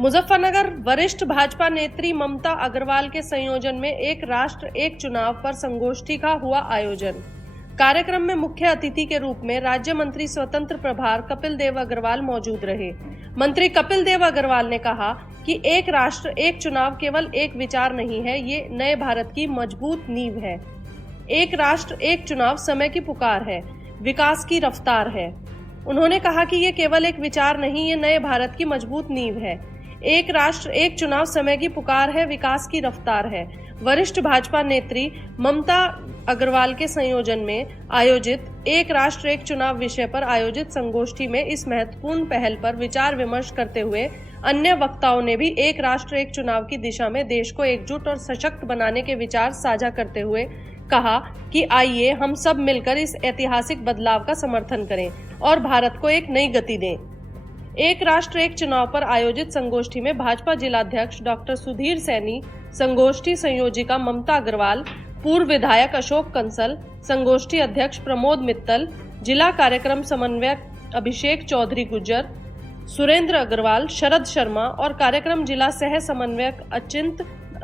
मुजफ्फरनगर वरिष्ठ भाजपा नेत्री ममता अग्रवाल के संयोजन में एक राष्ट्र एक चुनाव पर संगोष्ठी का हुआ आयोजन। कार्यक्रम में मुख्य अतिथि के रूप में राज्य मंत्री स्वतंत्र प्रभार कपिल देव अग्रवाल मौजूद रहे। मंत्री कपिल देव अग्रवाल ने कहा कि एक राष्ट्र एक चुनाव केवल एक विचार नहीं है, ये नए भारत की मजबूत नींव है। एक राष्ट्र एक चुनाव समय की पुकार है, विकास की रफ्तार है। उन्होंने कहा कि ये केवल एक विचार नहीं, ये नए भारत की मजबूत नींव है। एक राष्ट्र एक चुनाव समय की पुकार है, विकास की रफ्तार है। वरिष्ठ भाजपा नेत्री ममता अग्रवाल के संयोजन में आयोजित एक राष्ट्र एक चुनाव विषय पर आयोजित संगोष्ठी में इस महत्वपूर्ण पहल पर विचार विमर्श करते हुए अन्य वक्ताओं ने भी एक राष्ट्र एक चुनाव की दिशा में देश को एकजुट और सशक्त बनाने के विचार साझा करते हुए कहा कि आइए हम सब मिलकर इस ऐतिहासिक बदलाव का समर्थन करें और भारत को एक नई गति दें। एक राष्ट्र एक चुनाव पर आयोजित संगोष्ठी में भाजपा जिलाध्यक्ष डॉक्टर सुधीर सैनी, संगोष्ठी संयोजिका ममता अग्रवाल, पूर्व विधायक अशोक कंसल, संगोष्ठी अध्यक्ष प्रमोद मित्तल, जिला कार्यक्रम समन्वयक अभिषेक चौधरी गुज्जर, सुरेंद्र अग्रवाल, शरद शर्मा और कार्यक्रम जिला सह समन्वयक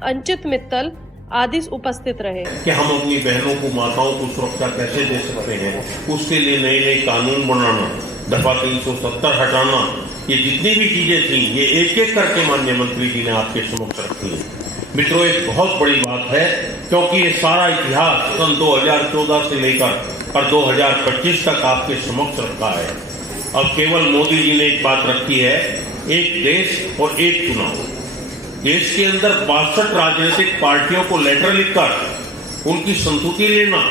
अंचित मित्तल आदि उपस्थित रहे। कि हम अपनी बहनों को, माताओं को सुरक्षा कैसे दे सकते हैं, उसके लिए नए नए कानून बनाना, दफा 370 हटाना, ये जितनी भी चीजें थी ये एक एक करके माननीय मंत्री जी ने आपके समक्ष रखी है। मित्रों, एक बहुत बड़ी बात है क्योंकि ये सारा इतिहास सन 2014 से लेकर और 2025 तक आपके समक्ष रखा है। अब केवल मोदी जी ने एक बात रखी है, एक देश और एक चुनाव। देश के अंदर 62 राजनीतिक पार्टियों को लेटर लिखकर उनकी संतुष्टि लेना,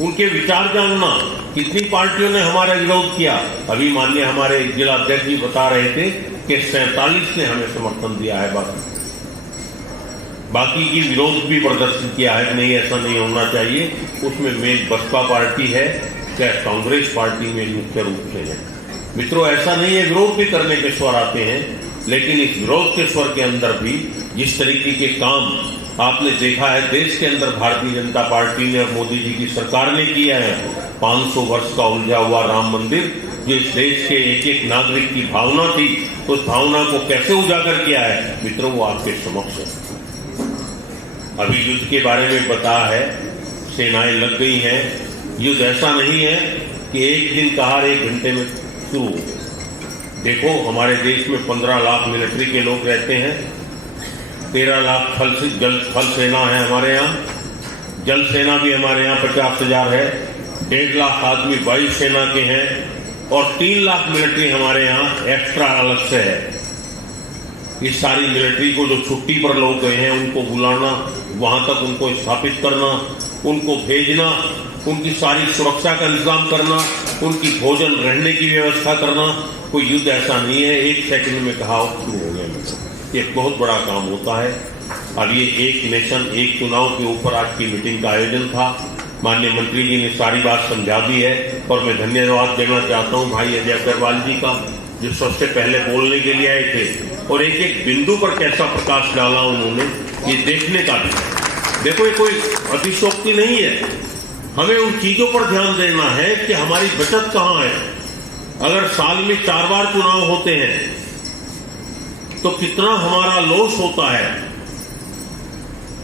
उनके विचार जानना। कितनी पार्टियों ने हमारा विरोध किया? अभी माननीय हमारे जिला अध्यक्ष जी बता रहे थे कि 47 ने हमें समर्थन दिया है, बाकी की विरोध भी प्रदर्शित किया है। नहीं, ऐसा नहीं होना चाहिए। उसमें मेन बसपा पार्टी है, क्या कांग्रेस पार्टी में मुख्य रूप से है। मित्रों, ऐसा नहीं है, विरोध भी करने के स्वर आते हैं, लेकिन इस विरोध के स्वर के अंदर भी जिस तरीके के काम आपने देखा है देश के अंदर भारतीय जनता पार्टी ने और मोदी जी की सरकार ने किया है। 500 वर्ष का उलझा हुआ राम मंदिर, जो इस देश के एक एक नागरिक की भावना थी, उस भावना को कैसे उजागर किया है मित्रों, वो आपके समक्ष है। अभी युद्ध के बारे में बताया है, सेनाएं लग गई हैं। युद्ध ऐसा नहीं है कि एक दिन कहा 1 घंटे में शुरू हो। देखो, हमारे देश में 15 लाख मिलिट्री के लोग रहते हैं, 13 लाख थल सेना है हमारे यहाँ, जल सेना भी हमारे यहाँ 50,000 है, 1.5 लाख आदमी वायु सेना के हैं और 3 लाख मिलिट्री हमारे यहाँ एक्स्ट्रा अलग से है। इस सारी मिलिट्री को जो छुट्टी पर लोग गए हैं उनको बुलाना, वहां तक उनको स्थापित करना, उनको भेजना, उनकी सारी सुरक्षा का इंतजाम करना, उनकी भोजन रहने की व्यवस्था करना। कोई युद्ध ऐसा नहीं है 1 सेकंड में कहा शुरू हो गया। ये बहुत बड़ा काम होता है। अब ये एक नेशन एक चुनाव के ऊपर आज की मीटिंग का आयोजन था। माननीय मंत्री जी ने सारी बात समझा दी है और मैं धन्यवाद देना चाहता हूँ भाई अजय अग्रवाल जी का, जो सबसे पहले बोलने के लिए आए थे और एक एक बिंदु पर कैसा प्रकाश डाला उन्होंने, ये देखने का भी। देखो, ये कोई अतिशोक्ति नहीं है। हमें उन चीजों पर ध्यान देना है कि हमारी बचत कहाँ है। अगर साल में 4 बार चुनाव होते हैं तो कितना हमारा लॉस होता है।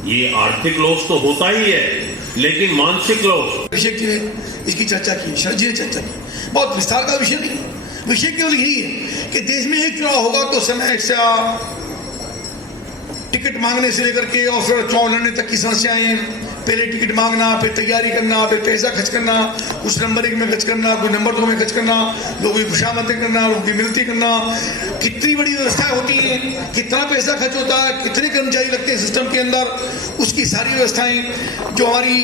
ये आर्थिक लॉस तो होता ही है, लेकिन मानसिक लॉस। अभिषेक जी ने इसकी चर्चा की, शरद जी ने चर्चा की, बहुत विस्तार का विषय नहीं। विषय केवल यही है कि देश में एक चुनाव होगा तो समय से टिकट मांगने से लेकर के और फिर चुनाव लड़ने तक की समस्याएं, पहले टिकट मांगना, फिर तैयारी करना, फिर पैसा खर्च करना, कुछ नंबर 1 में खर्च करना, कुछ नंबर 2 में खर्च करना, लोगों की खुशामद करना, लोगों की मिलती करना, कितनी बड़ी व्यवस्थाएं होती हैं, कितना पैसा खर्च होता है, कितने कर्मचारी लगते हैं सिस्टम के अंदर, उसकी सारी व्यवस्थाएं जो हमारी